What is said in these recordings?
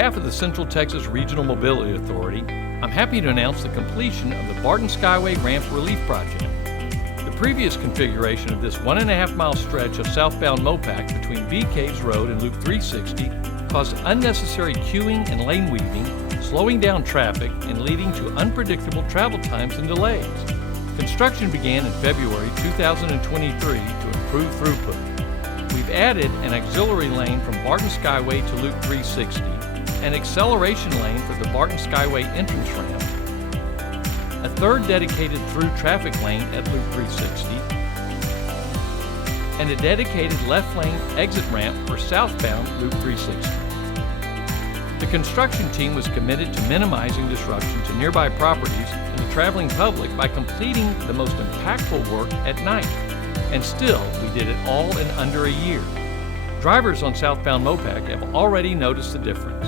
behalf of the Central Texas Regional Mobility Authority, I'm happy to announce the completion of the Barton Skyway Ramp Relief Project. The previous configuration of this 1.5 mile stretch of southbound MoPac between B Caves Road and Loop 360 caused unnecessary queuing and lane weaving, slowing down traffic and leading to unpredictable travel times and delays. Construction began in February 2023 to improve throughput. We've added an auxiliary lane from Barton Skyway to Loop 360, an acceleration lane for the Barton Skyway entrance ramp, a third dedicated through traffic lane at Loop 360, and a dedicated left lane exit ramp for southbound Loop 360. The construction team was committed to minimizing disruption to nearby properties and the traveling public by completing the most impactful work at night. And still, we did it all in under a year. Drivers on southbound MoPac have already noticed the difference.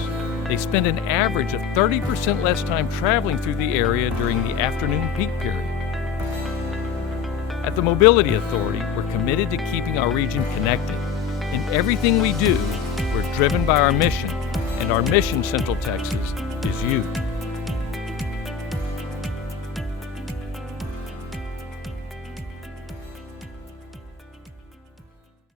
They spend an average of 30% less time traveling through the area during the afternoon peak period. At the Mobility Authority, we're committed to keeping our region connected. In everything we do, we're driven by our mission, and our mission, Central Texas, is you.